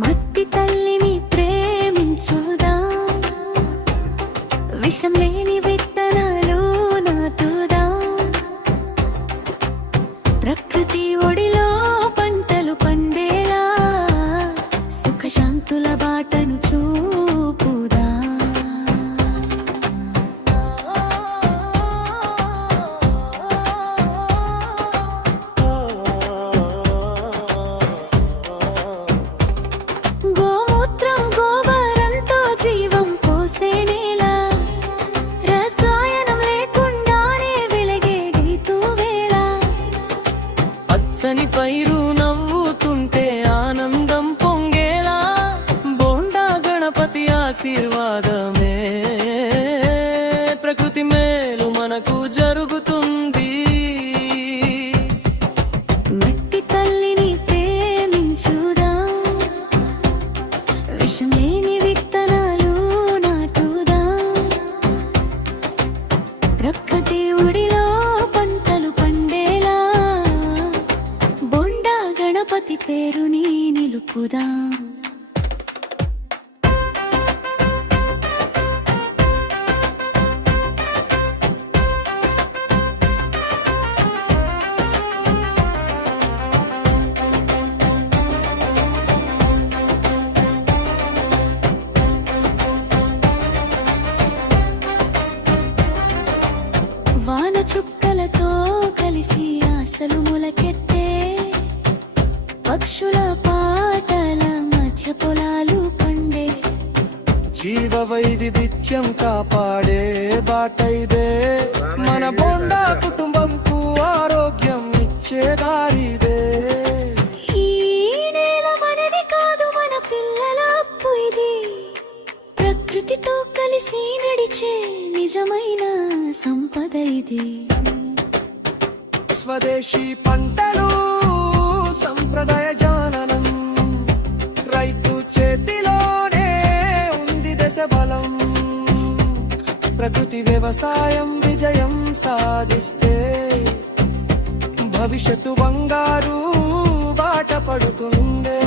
మట్టి తల్లిని ప్రేమించుదాం, విషం లేని విత్తనాలు నాటుదాం, ప్రకృతి ఒడిలో పంటలు పండేలా సుఖశాంతుల బాటను చూపుదాం. గోమూత్రం గోబరంతో జీవం పోసే నేల, రసాయనం లేకుండానే వెలిగే ఋతువేళ. పచ్చని పైరు నవ్వుతుంటే ఆనందం పొంగేలా, బోండా గణపతి ఆశీర్వాదమే, ప్రకృతి మేలు మనకు జరుగుతుంది. మట్టి తల్లిని ప్రేమించుదాం, విషం లేని విత్తనాలు నాటుదాం, ప్రకృతి ఒడిలో పంటలు పండేలా బొండా గణపతి పేరుని నిలుపుదాం. వాన చుక్కలతో కలిసి ఆశలు మొలకెత్తే, పక్షుల పాటల మధ్య పొలాలు పండే, జీవ వైవిధ్యం కాపాడే బాటైదే, మన బోండా కుటుంబంకు ఆరోగ్యం ఇచ్చే దారిదే. ఈ నేల మనది కాదు, మన పిల్లల అప్పు ఇది, ప్రకృతితో కలిసి నడిచే నిజమైన సంపద ఇది. స్వదేశీ పంటలు సంప్రదాయ జాననం, రైతు చేతిలోనే ఉంది దేశ బలం. ప్రకృతి వ్యవసాయం విజయం సాధిస్తే భవిష్యత్తు బంగారు బాట పడుతుందే.